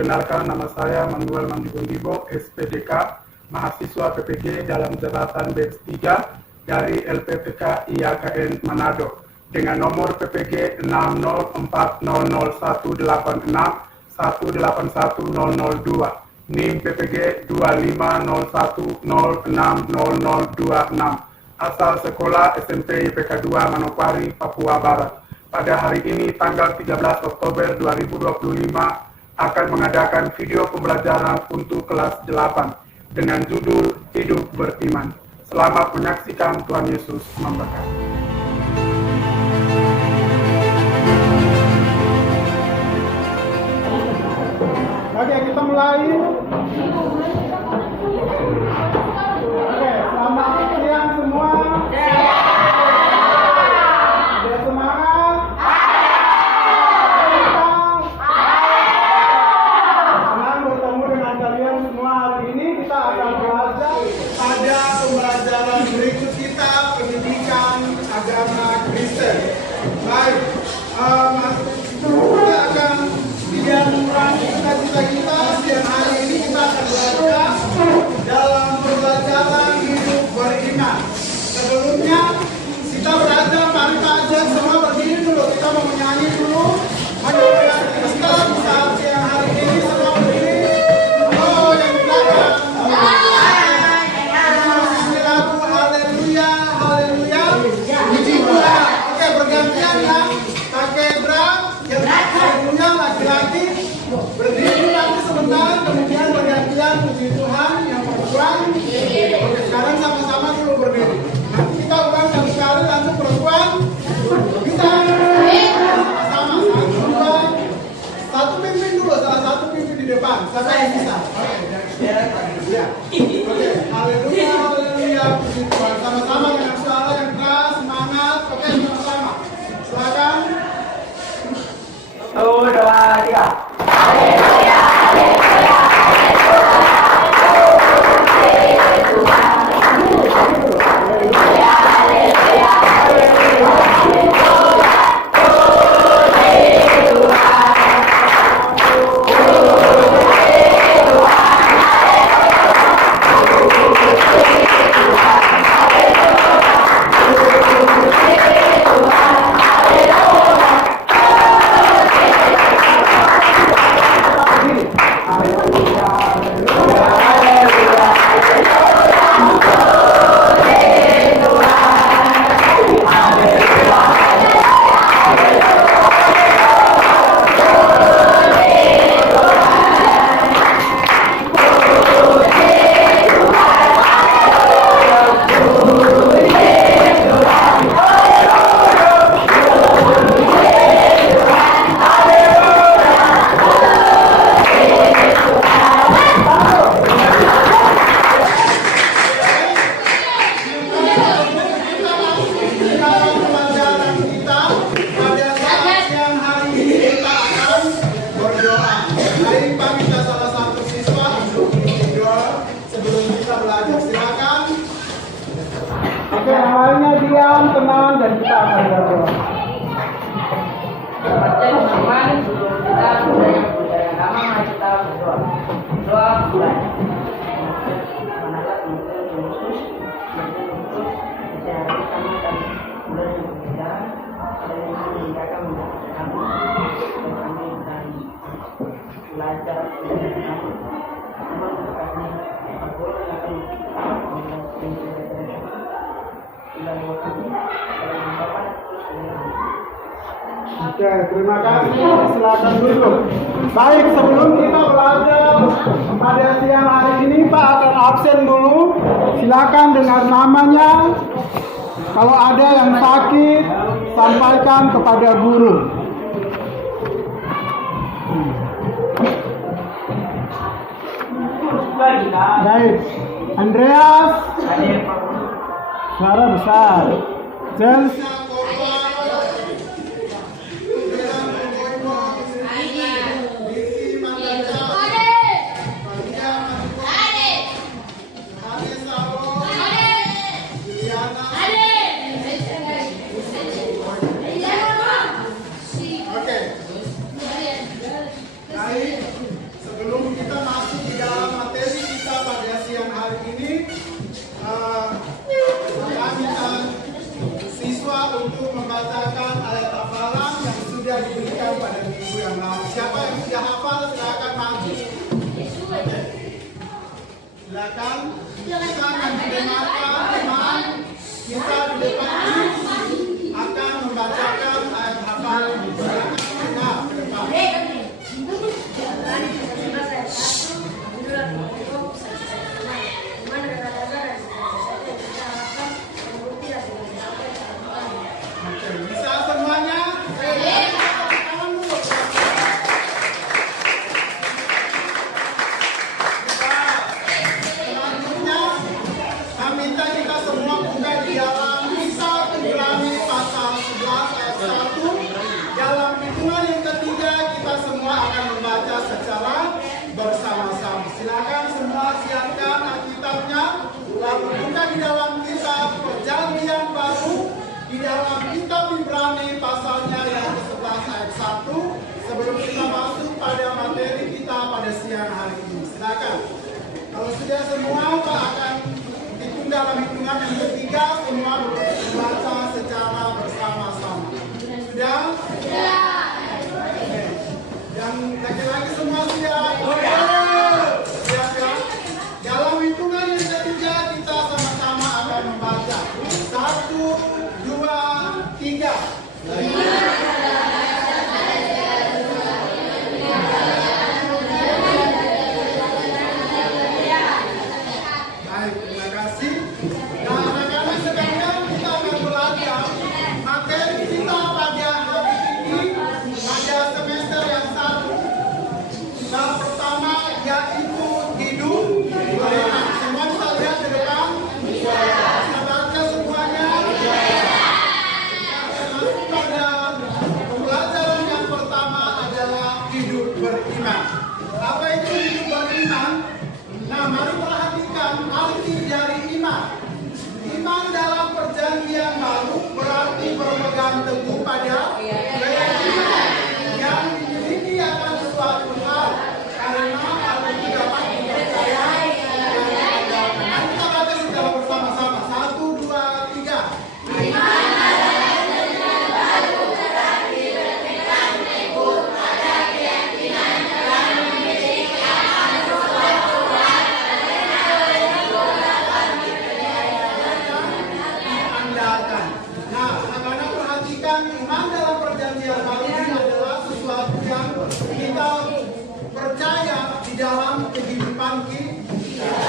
Perkenalkan, nama saya Manuel Mandibo, SPDK, mahasiswa PPG dalam jabatan BEPS 3 dari LPPK IAKN Manado dengan nomor PPG 604001861810002, NIM PPG 2501060026, asal sekolah SMP IPK 2 Manokwari, Papua Barat. Pada hari ini tanggal 13 Oktober 2025 akan mengadakan video pembelajaran untuk kelas 8 dengan judul Hidup Beriman. Selamat menyaksikan, Tuhan Yesus memberkati. Oke, kita mulai. Oke, selamat siang semua. Sudah semangat? Senang bertemu dengan kalian semua. Hari ini kita akan belajar pada pembelajaran berikut kita, pendidikan agama Kristen. Baik, kita akan biar mengurangi cita-cita kita. Dan hari ini kita akan belajar dalam pembelajaran hidup beriman. Sebelumnya kita belajar, mari kita semua berdiri dulu. Kita mau menyanyi dulu. Menyanyi kita saat yang hari ini semua berdiri. Oh, yang di belakang. Ini lagu Haleluya, Haleluya. Puji Tuhan. Oke, bergantian ya. Pakai drum. Yang Haleluya laki-laki. Berdiri nanti sebentar, kemudian bergantian puji Tuhan yang perempuan. Oke, sekarang sama-sama dulu berdiri. Nanti kita ulang satu kali, langsung perempuan. Bisa sama-sama, satu, dua. Satu pimpin dulu, salah satu pimpin di depan. Siapa yang bisa? Oke, ya. Oke, haleluya, haleluya, puji Tuhan. Sama-sama dengan suara yang keras, semangat. Oke, sama-sama. Silakan. 1, 2, 3. Oke, awalnya diam, tenang, dan kita akan berdoa. Teman-teman, sebelum kita budaya lama, mari kita berdoa. Doa mulai. Manakah Tuhan Yesus, sehari kami akan mulai berbicara, ada yang meninggalkan menjadi kami, dan kami akan belajar dari kami. Teman kami, aku akan Oke, terima kasih. Silakan duduk. Baik, sebelum kita belajar pada siang hari ini, Pak akan absen dulu. Silakan dengar namanya. Kalau ada yang sakit, sampaikan kepada guru. Baik, Andreas. Suara besar. James. Silakan. Kita akan mendengarkan iman kita di depan ini akan membacakan ayat hafal. Silakan kita ke depan. Bisa semuanya? Tangan dulu. Selanjutnya, kami minta kita semua buka di dalam Kisah Ibrani pasal 11 ayat 1. Dalam hitungan yang ketiga, kita semua akan membaca secara bersama-sama. Silakan semua siapkan Alkitabnya, lalu buka di dalam Kitab Perjanjian Baru, di dalam Kitab Ibrani pasalnya yang ke-11 ayat 1, sebelum kita masuk pada materi kita pada siang hari ini. Silakan. Kalau sudah semua, Pak akan hitung dalam hitungan yang ketiga, semua membaca secara bersama-sama. Sudah? Sudah. Oke. Yang laki-laki semua siap? Siap ya? Dalam hitungan yang ketiga, kita sama-sama akan membaca. 1, 2, 3. Baik, terima kasih. Nah, anak-anak sekalian, kita akan belajar materi kita pada hari ini pada semester yang 1. Bab pertama yaitu hidup. Semua bisa lihat ke depan. Bisa baca semuanya. Pada pembelajaran yang pertama adalah hidup beriman. Apa itu hidup beriman? Nah, mari perhatikan arti dari iman. Iman dalam perjanjian baru berarti berpegang teguh pada keyakinan yang dimiliki akan suatu hal karena hal itu dapat dipercayai dan diandalkan. Mari kita baca secara bersama-sama. 1, 2, 3. Diandalkan. Nah, anak-anak perhatikan iman dalam perjanjian baru ini adalah sesuatu yang kita percaya di dalam kehidupan kita.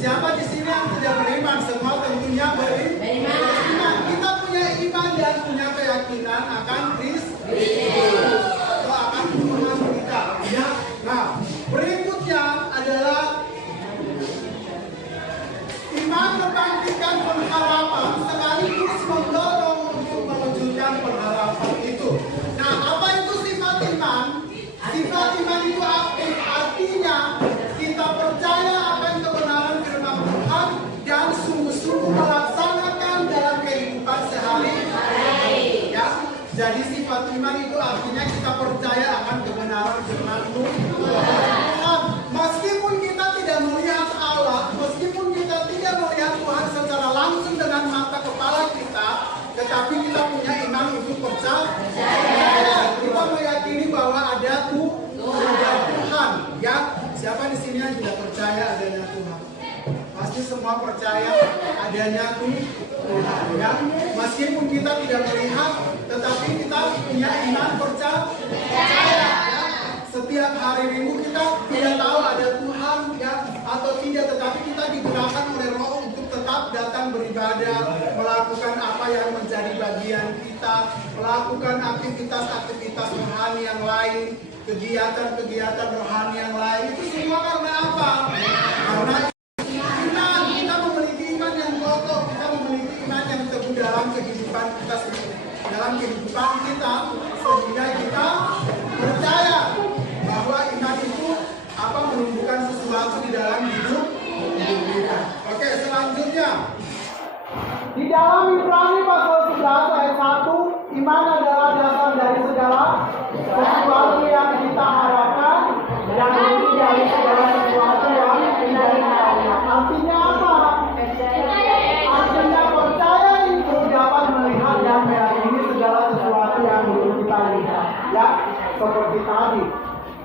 Siapa di sini yang tidak beriman? Semua tentunya beriman. Kita punya iman dan punya keyakinan akan Kristus atau akan Tuhan kita. Ya. Nah, berikutnya adalah iman membangkitkan pengharapan sekaligus mendorong untuk mewujudkan pengharapan itu. Nah, apa itu sifat iman? Sifat iman itu artinya kita percaya akan kebenaran firman Tuhan dan sungguh-sungguh melaksanakan dalam kehidupan sehari-hari. Ya, jadi sifat iman itu artinya kita percaya akan kebenaran firman Tuhan. Meskipun kita tidak melihat Allah, meskipun kita tidak melihat Tuhan secara langsung dengan mata kepala kita, tetapi kita punya iman untuk percaya. Kita meyakini bahwa ada Tuhan. Ya, siapa di sini yang tidak percaya adanya Tuhan? Pasti semua percaya adanya Tuhan. Ya, meskipun kita tidak melihat, tetapi kita punya iman percaya. Ya. Setiap hari Minggu kita tidak tahu ada Tuhan ya atau tidak, tetapi kita digerakkan oleh Roh untuk tetap datang beribadah, melakukan apa yang menjadi bagian kita, melakukan aktivitas-aktivitas rohani yang lain, kegiatan-kegiatan rohani yang lain. Itu semua karena apa? Karena iman. Kita memiliki iman yang kokoh, kita memiliki iman yang teguh dalam kehidupan kita sendiri, dalam kehidupan kita, sehingga kita percaya bahwa iman itu menumbuhkan sesuatu di dalam hidup kita. Oke, selanjutnya di dalam Ibrani pasal 11 ayat 1, iman adalah dasar dari segala sesuatu yang kita harapkan dan inti dari segala sesuatu yang tidak diharapkan. Artinya apa? Artinya percaya itu dapat melihat dan meyakini segala sesuatu yang belum kita lihat. Ya, seperti tadi,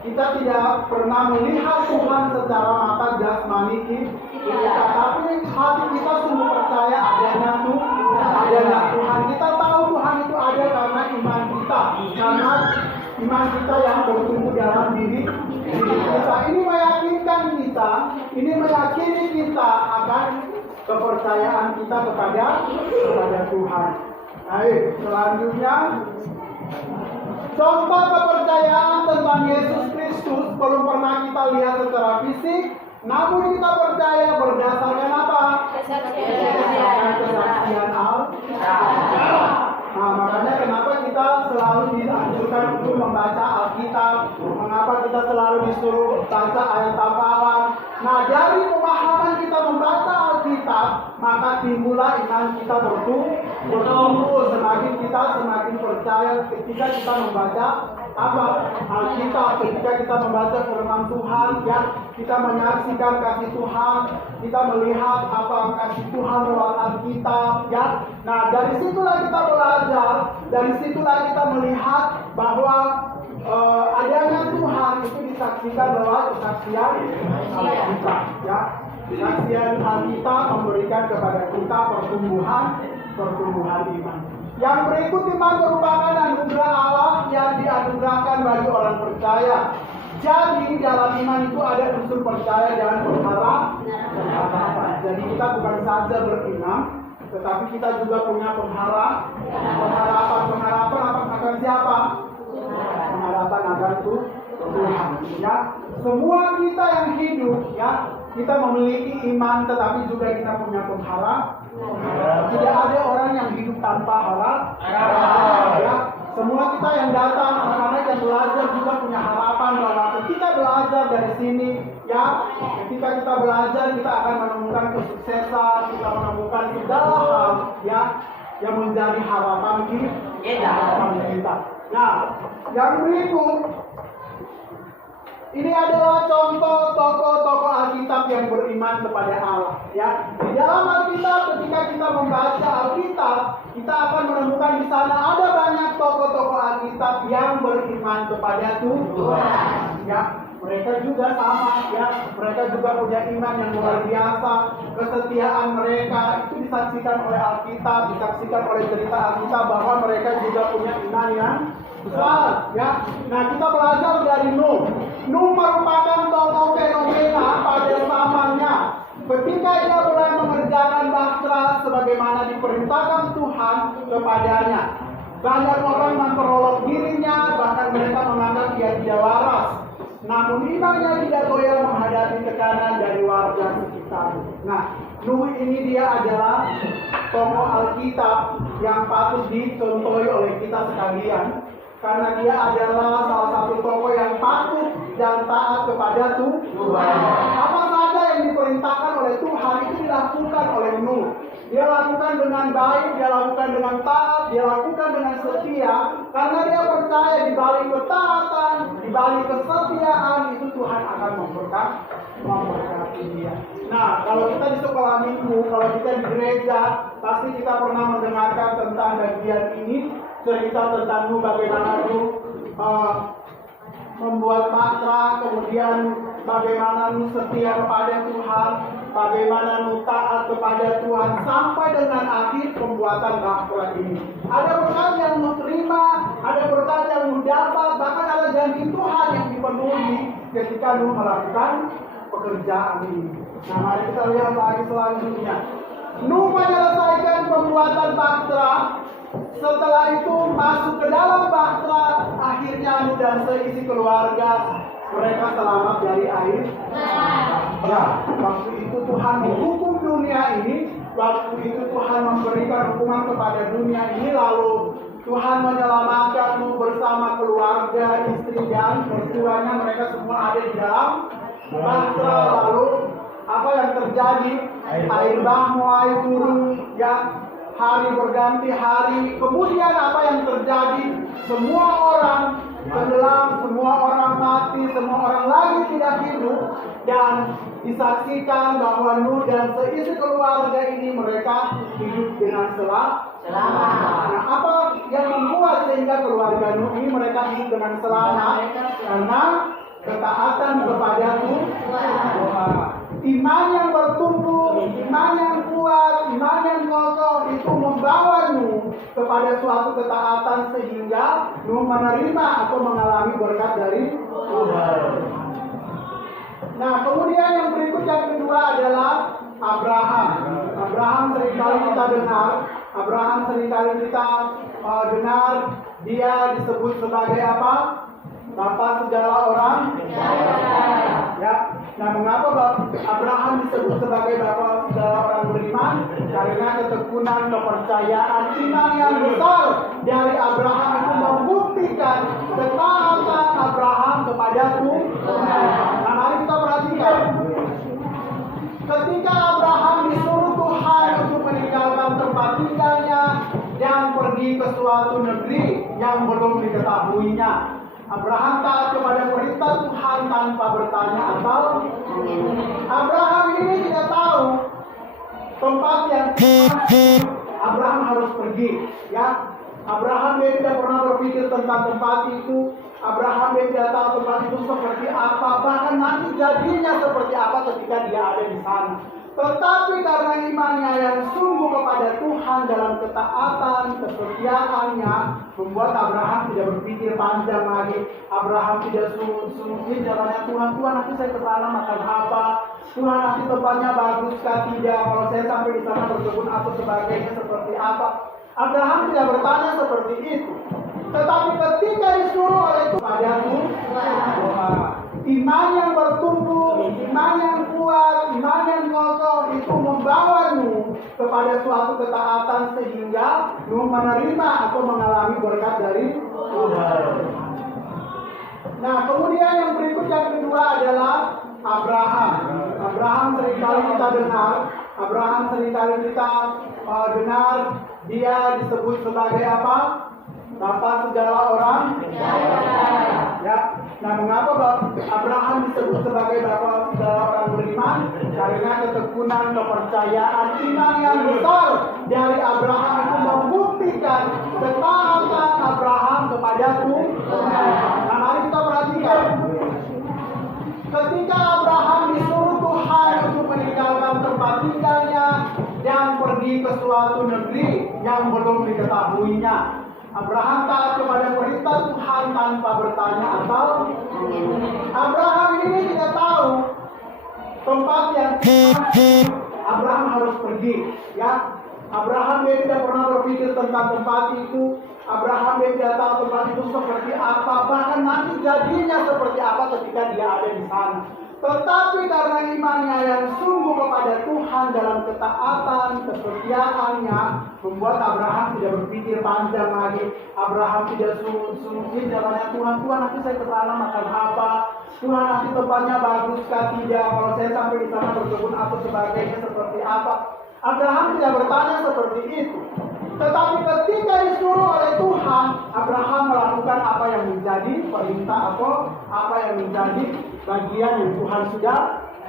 kita tidak pernah melihat Tuhan secara mata jasmani kita. Tapi hati kita sungguh percaya adanya Tuhan. Kita tahu Tuhan itu ada karena iman kita. Karena iman kita yang bertumbuh dalam diri kita. Ini meyakinkan kita, ini meyakini kita akan kepercayaan kita kepada Tuhan. Baik, selanjutnya contoh kepercayaan tentang Yesus Kristus belum pernah kita lihat secara fisik, namun kita percaya berdasarkan apa? Kesaksian Alkitab. Nah, makanya kenapa kita selalu dianjurkan untuk membaca Alkitab, mengapa kita selalu disuruh baca ayat hafalan. Nah, dari pemahaman kita membaca Alkitab, maka timbullah iman kita bertumbuh. Semakin percaya ketika kita membaca Alkitab, ketika kita membaca firman Tuhan, ya, kita menyaksikan kasih Tuhan, kita melihat apa kasih Tuhan lewat Alkitab, ya. Nah, dari situlah kita belajar, dari situlah kita melihat bahwa adanya Tuhan itu disaksikan lewat kesaksian Alkitab, ya. Kesaksian Alkitab memberikan kepada kita pertumbuhan iman. Yang berikut iman merupakan anugerah Allah yang dianugerahkan bagi orang percaya. Jadi dalam iman itu ada unsur percaya dan pengharapan. Jadi kita bukan saja beriman, tetapi kita juga punya pengharapan akan siapa? Pengharapan akan Tuhan. Ya, semua kita yang hidup, ya, kita memiliki iman, tetapi juga kita punya pengharapan. Tidak ada orang yang hidup tanpa harapan. Ya, semua kita yang datang, anak-anak yang belajar juga punya harapan bahwa ketika belajar dari sini, ya, ketika kita belajar kita akan menemukan kesuksesan, kita menemukan segala hal, ya, yang menjadi harapan kita. Nah, yang berikut ini adalah contoh tokoh-tokoh Alkitab yang beriman kepada Allah. Ya, di dalam Alkitab ketika kita membaca Alkitab, kita akan menemukan di sana ada banyak tokoh-tokoh Alkitab yang beriman kepada Tuhan. Ya, mereka juga sama. Ya, mereka juga punya iman yang luar biasa. Kesetiaan mereka itu disaksikan oleh Alkitab, disaksikan oleh cerita Alkitab bahwa mereka juga punya iman yang besar, ya. Nah, kita belajar dari Nuh. Nuh merupakan tokoh fenomena pada zamannya. Ketika dia mulai mengerjakan bahtera sebagaimana diperintahkan Tuhan kepadanya, banyak orang memperolok dirinya, bahkan mereka menganggap dia tidak waras. Namun imannya tidak goyah menghadapi tekanan dari warga sekitar. Nah, Nuh ini dia adalah tokoh Alkitab yang patut dicontohi oleh kita sekalian. Karena dia adalah salah satu tokoh yang patuh dan taat kepada Tuhan. Apa saja yang diperintahkan oleh Tuhan itu dilakukan oleh Nuh. Dia lakukan dengan baik, dia lakukan dengan taat, dia lakukan dengan setia. Karena dia percaya di balik ketaatan, di balik kesetiaan itu Tuhan akan memberkati dia. Nah, kalau kita di sekolah minggu, kalau kita di gereja, pasti kita pernah mendengarkan tentang bagian ini. Cerita tentang Nuh, bagaimana Nuh membuat bahtera, kemudian bagaimana Nuh setia kepada Tuhan, bagaimana Nuh taat kepada Tuhan sampai dengan akhir pembuatan bahtera ini. Ada berkat yang Nuh terima, ada berkat yang Nuh dapat, bahkan ada janji Tuhan yang dipenuhi ketika Nuh melakukan pekerjaan ini. Nah, mari kita lihat lagi selanjutnya. Nuh menyelesaikan pembuatan bahtera. Setelah itu masuk ke dalam bahtera, akhirnya Nuh dan seisi keluarga mereka selamat dari air. Ya, waktu itu Tuhan menghukum dunia ini, waktu itu Tuhan memberikan hukuman kepada dunia ini, lalu Tuhan menyelamatkan Nuh bersama keluarga, istri dan mertuanya, mereka semua ada di dalam bahtera. Lalu apa yang terjadi? Air bah mulai turun, ya. Hari berganti hari, kemudian apa yang terjadi? Semua orang tenggelam, semua orang mati, semua orang lagi tidak hidup, dan disaksikan bahwa Nuh dan seisi keluarga ini mereka hidup dengan selamat. Nah, apa yang membuat sehingga keluarga Nuh ini mereka hidup dengan selamat? Karena ketaatan kepada Tuhan. Iman yang kepada suatu ketaatan sehingga menerima atau mengalami berkat dari Tuhan. Nah, kemudian yang berikut yang kedua adalah Abraham. Abraham seringkali kita dengar, dia disebut sebagai apa? Bapak segala orang. Ya. Nah, mengapa Abraham disebut sebagai bapak segala orang beriman? Karena ketekunan, kepercayaan, iman yang besar dari Abraham itu membuktikan ketaatan Abraham kepada Tuhan. Nah, mari kita perhatikan. Ketika Abraham disuruh Tuhan untuk meninggalkan tempat tinggalnya dan pergi ke suatu negeri yang belum diketahuinya, Abraham taat kepada perintah Tuhan tanpa bertanya atau Abraham ini tidak tahu tempat yang Abraham harus pergi. Ya, Abraham dia tidak pernah berpikir tentang tempat itu. Abraham dia tidak tahu tempat itu seperti apa, bahkan nanti jadinya seperti apa ketika dia ada di sana. Tetapi karena imannya yang sungguh kepada Tuhan dalam ketaatan, kesetiaannya, membuat Abraham tidak berpikir panjang lagi. Abraham tidak sungguh jalannya Tuhan, nanti saya ke sana makan apa? Tuhan, nanti tempatnya bagus kah tidak? Kalau saya sampai di sana berkebun atau sebagainya seperti apa? Abraham tidak bertanya seperti itu. Tetapi ketika disuruh oleh Tuhan, iman yang bertumbuh, iman yang kuat, iman yang kokoh itu membawamu kepada suatu ketaatan sehingga menerima atau mengalami berkat dari Tuhan. Nah, kemudian yang berikut yang kedua adalah Abraham. Abraham seringkali kita dengar, dia disebut sebagai apa? Bapak segala orang. Ya. Nah, mengapa Abraham disebut sebagai bapak segala orang beriman? Karena ketekunan, kepercayaan, iman yang besar dari Abraham itu membuktikan ketaatan Abraham kepada Tuhan. Nah, mari kita perhatikan. Ketika Abraham disuruh Tuhan untuk meninggalkan tempat tinggalnya dan pergi ke suatu negeri yang belum diketahuinya, Abraham taat kepada perintah Tuhan tanpa bertanya atau Abraham ini tidak tahu tempat yang Abraham harus pergi. Ya, Abraham dia tidak pernah berpikir tentang tempat itu. Abraham dia tidak tahu tempat itu seperti apa, bahkan nanti jadinya seperti apa ketika dia ada di sana. Tetapi karena imannya yang sungguh kepada Tuhan dalam ketaatan, kesetiaannya, membuat Abraham tidak berpikir panjang lagi. Abraham tidak sungguh jalannya Tuhan, nanti saya ke sana makan apa? Tuhan, nanti tempatnya bagus kah tidak? Kalau saya sampai di sana berkebun atau sebagainya seperti apa? Abraham tidak bertanya seperti itu. Tetapi ketika disuruh oleh Tuhan, Abraham melakukan apa yang menjadi perintah atau apa yang menjadi bagian yang Tuhan sudah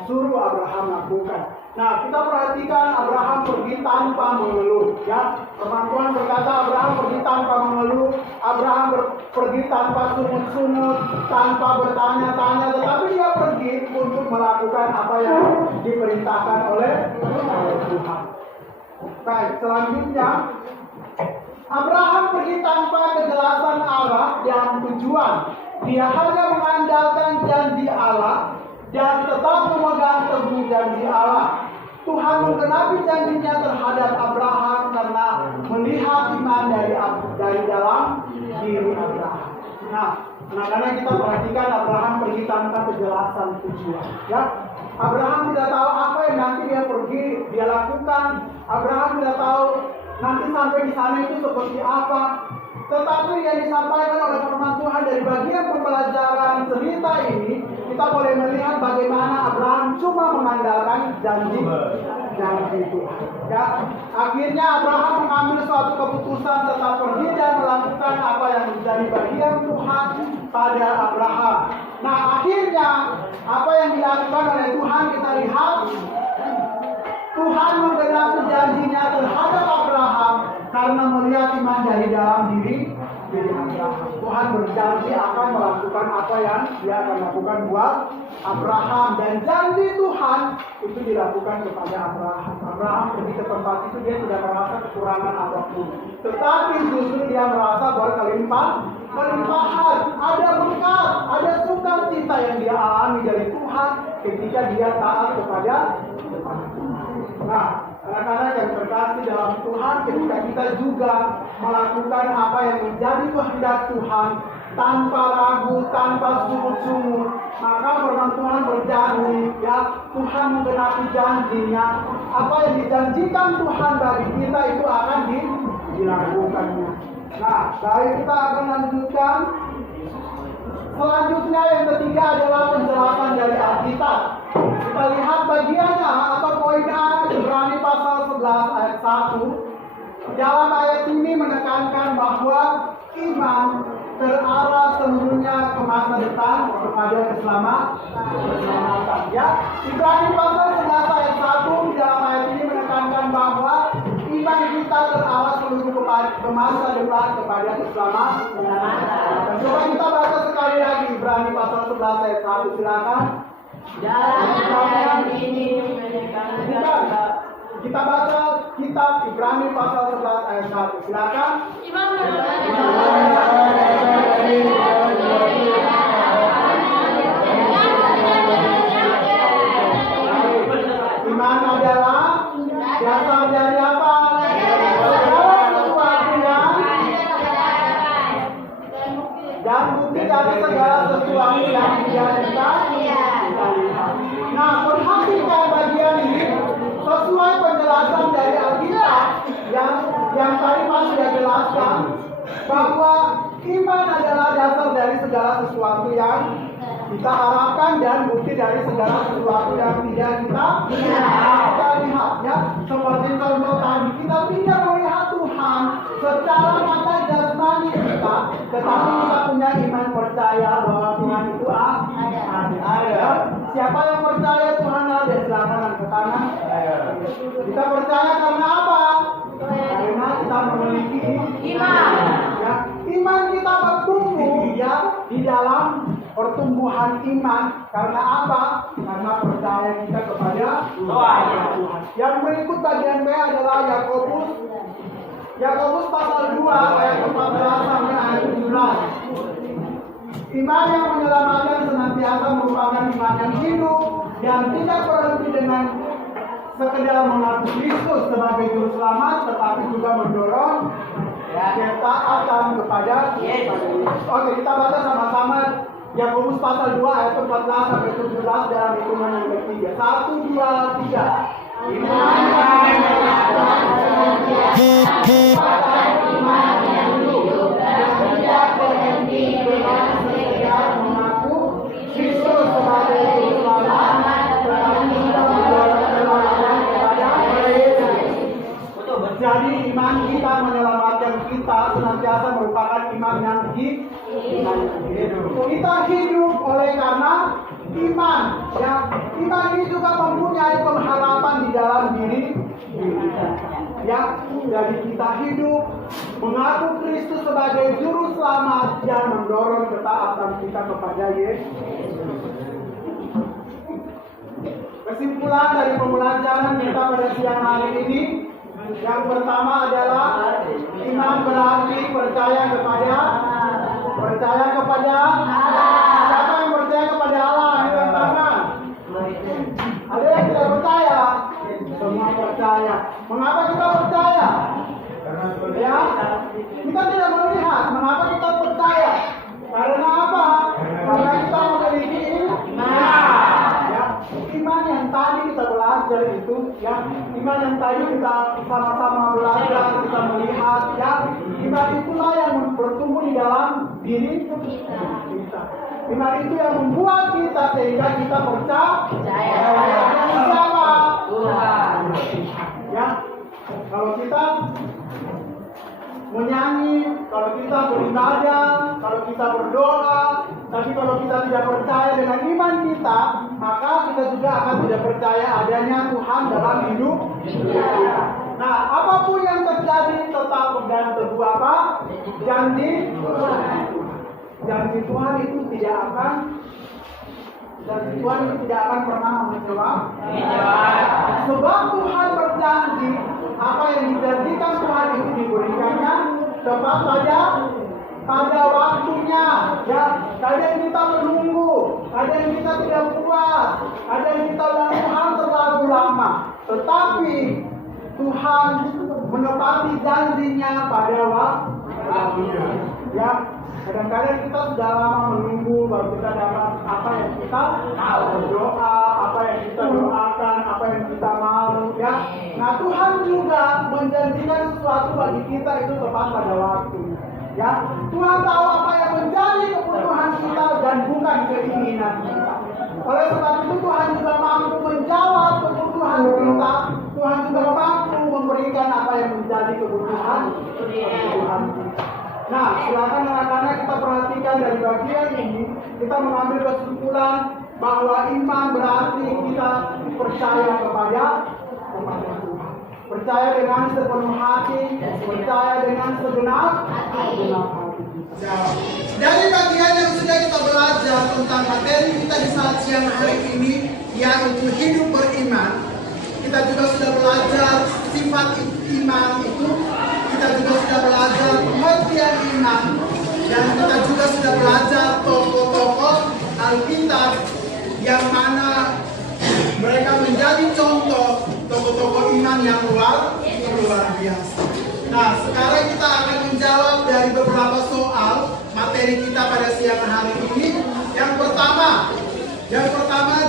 suruh Abraham lakukan. Nah, kita perhatikan Abraham pergi tanpa mengeluh. Ya, firman Tuhan berkata Abraham pergi tanpa mengeluh. Abraham pergi tanpa sungut-sungut, tanpa bertanya-tanya, tetapi dia pergi untuk melakukan apa yang diperintahkan oleh Tuhan. Baik, selanjutnya Abraham pergi tanpa kejelasan arah dan tujuan. Dia hanya mengandalkan janji Allah dan tetap memegang teguh janji Allah. Tuhan menggenapi janjinya terhadap Abraham karena melihat iman dari dalam diri Abraham. Nah, karena kita perhatikan Abraham pergi tanpa kejelasan tujuan. Ya, Abraham tidak tahu apa yang nanti dia pergi, dia lakukan. Abraham tidak tahu nanti sampai di sana itu seperti apa. Tetapi yang disampaikan oleh firman Tuhan dari bagian pembelajaran cerita ini, kita boleh melihat bagaimana Abraham cuma mengandalkan janji Tuhan. Ya, akhirnya Abraham mengambil suatu keputusan tetap pergi dan melakukan apa yang menjadi bagian Tuhan pada Abraham. Nah, akhirnya apa yang dilakukan oleh Tuhan kita lihat Tuhan menggenapi janjinya terhadap Abraham karena melihat iman dari dalam diri Abraham. Tuhan berjanji akan melakukan apa yang dia akan lakukan buat Abraham, dan janji Tuhan itu dilakukan kepada Abraham. Abraham pergi ke tempat itu, dia tidak merasa kekurangan apapun. Tetapi justru dia merasa berkelimpahan, ada berkat, ada sukacita yang dia alami dari Tuhan ketika dia taat kepada Tuhan. Nah, anak-anak yang terkasih dalam Tuhan, ketika kita juga melakukan apa yang menjadi kehendak Tuhan tanpa ragu, tanpa sungut-sungut, maka firman Tuhan berjanji, ya, Tuhan menggenapi janjinya. Apa yang dijanjikan Tuhan bagi kita itu akan dilakukannya. Nah, baik, kita akan lanjutkan. Selanjutnya yang ketiga adalah penjelasan dari Alkitab. Kita lihat bagiannya atau poin A, Ibrani pasal 11 ayat 1. Dalam ayat ini menekankan bahwa iman terarah seluruhnya ke masa depan kepada keselamatan. Ya, Ibrani pasal 11 ayat 1 dalam ayat ini menekankan bahwa iman kita terarah seluruh ke masa depan kepada keselamatan. Coba kita baca sekali lagi Ibrani pasal 11 ayat 1, silakan. Dalam ini menekankan kita baca kitab Ibrani pasal 11 ayat 1, silakan. Iman adalah dasar dari apa? Segala sesuatu dan bukti dari segala sesuatu yang tidak bisa kita lihat. Nah, perhatikan bagian ini sesuai penjelasan dari Alkitab yang tadi Mas sudah jelaskan bahwa iman adalah dasar dari segala sesuatu yang kita harapkan dan bukti dari segala sesuatu yang tidak kita lihat, ya. Seperti contoh tadi, kita tidak melihat Tuhan secara mata jasmani kita, tetapi kita punya iman percaya bahwa Tuhan itu ada. Siapa yang percaya Tuhan ada? Silakan angkat tangan. Kita percaya karena apa? Karena kita memiliki iman. Ya, iman kita bertumbuh, ya, di dalam pertumbuhan iman. Karena apa? Karena percaya kita kepada Tuhan. Yang berikut bagian B adalah Yakobus pasal 2 ayat 14 sampai ayat 17. Iman yang menyelamatkan senantiasa merupakan iman yang hidup yang tidak berhenti dengan sekedar mengaku Kristus sebagai juru selamat, tetapi juga mendorong ketaatan kepada Yesus. Oke, kita baca sama-sama Yakobus pasal 2 ayat 14 sampai 17 dalam hitungan yang ketiga. 1, 2, 3. Iman yang hidup dan tidak berhenti dengan sekedar mengaku Kristus sebagai juru selamat, tetapi juga mendorong ketaatan kepada Yesus. Jadi iman kita menyelamatkan kita senantiasa merupakan iman yang hidup. Kita hidup oleh karena iman. Ya, iman ini juga mempunyai pengharapan di dalam diri. Ya, jadi kita hidup mengaku Kristus sebagai juru selamat yang mendorong ketaatan kita kepada Yesus. Kesimpulan dari pembelajaran kita pada siang hari ini, yang pertama adalah iman berarti percaya kepada siapa yang percaya kepada Allah? Ayo tangan. Ada yang tidak percaya? Semua percaya. Mengapa kita percaya? Ya, kita tidak melihat. Mengapa kita percaya? Karena apa? Karena kita memiliki iman yang tadi kita belajar itu, ya, iman yang tadi kita sama-sama belajar, kita melihat, ya, iman itulah yang bertumbuh di dalam diri kita. Iman itu yang membuat kita sehingga kita percaya siapa? Tuhan. Ya, kalau kita menyanyi, kalau kita beribadah, kalau kita berdoa, tapi kalau kita tidak percaya dengan iman kita, maka kita juga akan tidak percaya adanya Tuhan dalam hidup kita. Nah, apapun yang terjadi tetap dan teguh apa? Janji Tuhan itu tidak akan pernah mengecewakan. pada waktunya, ya. Kadang kita menunggu, kadang kita tidak puas, kadang kita bilang Tuhan terlalu lama. Tetapi Tuhan menepati janjinya pada waktunya. Ya, kadang-kadang kita sudah lama menunggu baru kita dapat apa yang kita berdoa, apa yang kita doakan, apa yang kita mau, ya. Nah, Tuhan juga menjanjikan sesuatu bagi kita itu tepat pada waktunya. Ya, Tuhan tahu apa yang menjadi kebutuhan kita dan bukan keinginan kita. Oleh sebab itu Tuhan juga mampu menjawab kebutuhan kita. Tuhan juga mampu memberikan apa yang menjadi kebutuhan kita. Nah, silakan anak-anak kita perhatikan dari bagian ini, kita mengambil kesimpulan bahwa iman berarti kita percaya kepada Tuhan. Percaya dengan sepenuh hati, percaya dengan segenap hati. Dari bagian yang sudah kita belajar tentang materi kita di saat siang hari ini, yaitu hidup beriman, kita juga sudah belajar sifat iman itu, kita juga sudah belajar pengertian iman, dan kita juga sudah belajar tokoh-tokoh Alkitab yang mana mereka menjadi contoh tokoh-tokoh iman yang luar biasa. Nah, sekarang kita akan menjawab dari beberapa soal materi kita pada siang hari ini. Yang pertama,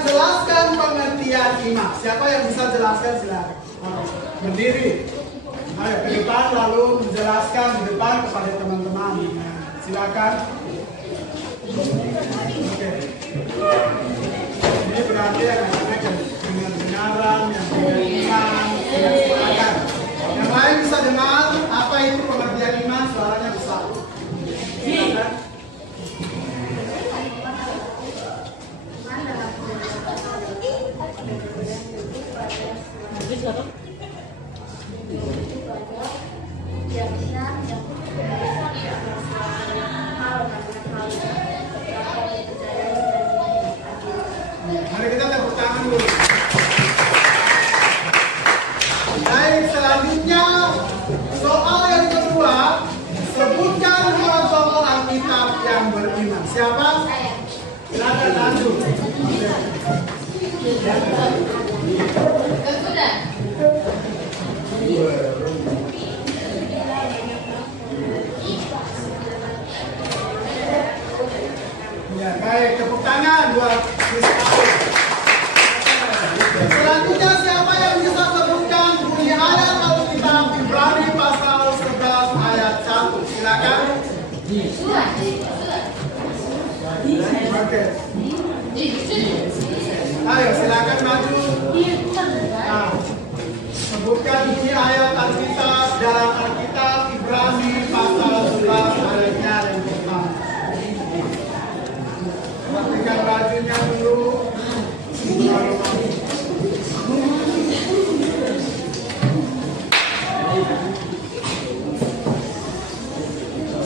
jelaskan pengertian iman. Siapa yang bisa jelaskan, silakan. Berdiri. Ayo ke depan lalu menjelaskan di depan kepada teman-teman. Nah, silakan. Oke. Ini berarti anak-anak yang dengar-dengaran, yang tidak iman, tidak sepakat. Yang lain bisa dengar apa itu pengertian iman, suaranya besar. Silakan. Mari kita tepuk tangan dulu. Baik, selanjutnya soal yang kedua, sebutkan dua tokoh Alkitab yang beriman. Siapa? Silakan lanjut. Ya, baik, tepuk tangan buat selanjutnya siapa yang bisa sebutkan bunyi ayat Alkitab Ibrani pasal 11 ayat 1? Silakan. Oke. Ayo silakan maju. Nah, sebutkan bunyi ayat Alkitab dalam Alkitab Ibrani pasal 11 ayatnya yang pertama. Perhatikan bajunya dulu.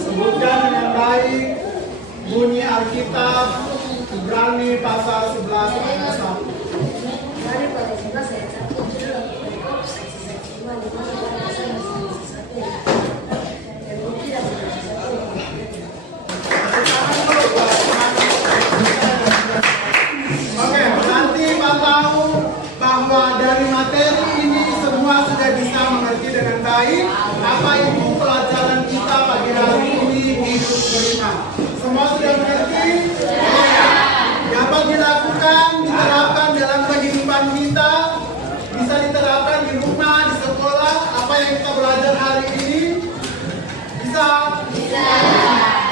Sebutkan dengan baik bunyi Alkitab Ibrani pasal 11 ayat 1. Oke, nanti Pak tahu bahwa dari materi ini semua sudah bisa mengerti dengan baik apa itu pelajaran kita pagi hari ini hidup beriman. Semua sudah mengerti? Dapat dilakukan, diterapkan dalam kehidupan kita, bisa diterapkan di rumah, di sekolah, apa yang kita belajar hari ini? Bisa? Bisa.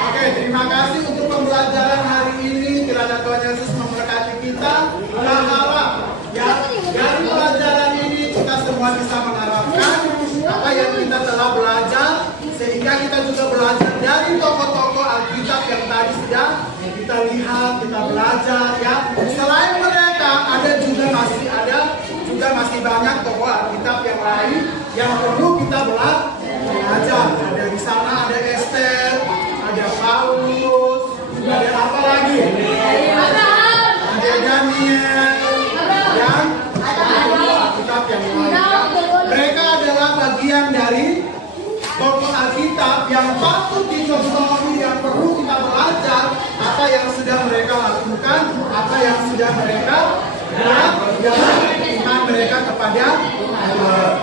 Oke, terima kasih untuk pembelajaran hari ini. Kiranya Tuhan Yesus memberkati kita. Berharap ya dari pelajaran ini kita semua bisa mengharapkan apa yang kita telah belajar, sehingga kita juga belajar dari tokoh-tokoh Alkitab yang tadi sudah kita lihat, kita belajar ya. Selain mereka ada juga masih banyak tokoh Alkitab yang lain yang perlu kita belajar. Ada di sana ada Esther, ada Paulus, ada apa lagi? Ada Daniel, dan Alkitab yang lain. Mereka adalah bagian dari tokoh Alkitab Alkitab yang patut dicontohi, yang perlu kita belajar, apa yang sudah mereka lakukan, apa yang sudah mereka buat dalam iman mereka kepada Allah.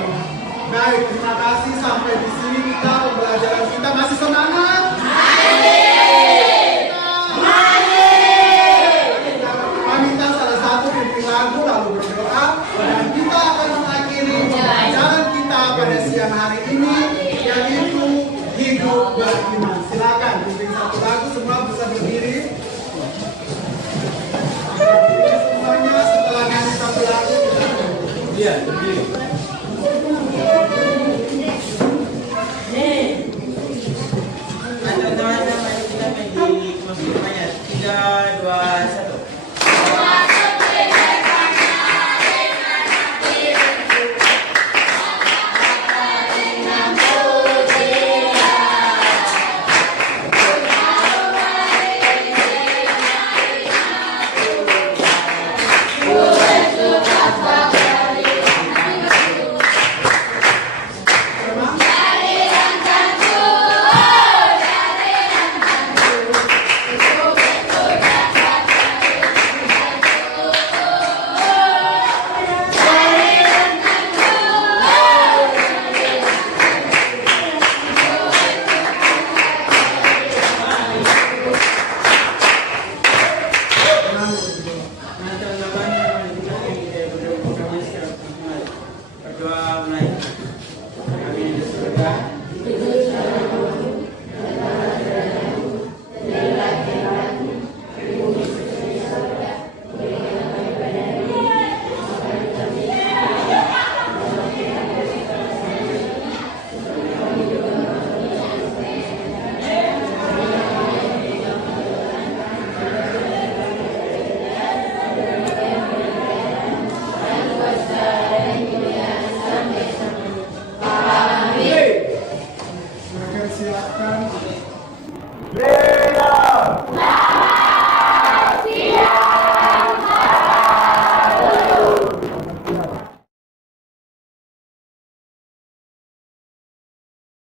Baik, terima kasih, sampai di sini kita pembelajaran kita. Masih semangat? Kita minta salah satu pimpin lagu lalu berdoa, dan kita akan mengakhiri pembelajaran kita pada siang hari ini, yaitu hidup beriman. Silakan pimpin satu lagu, semua bisa berdiri. Semuanya setelah nyanyi satu lagu kita berdiri. Iya, berdiri.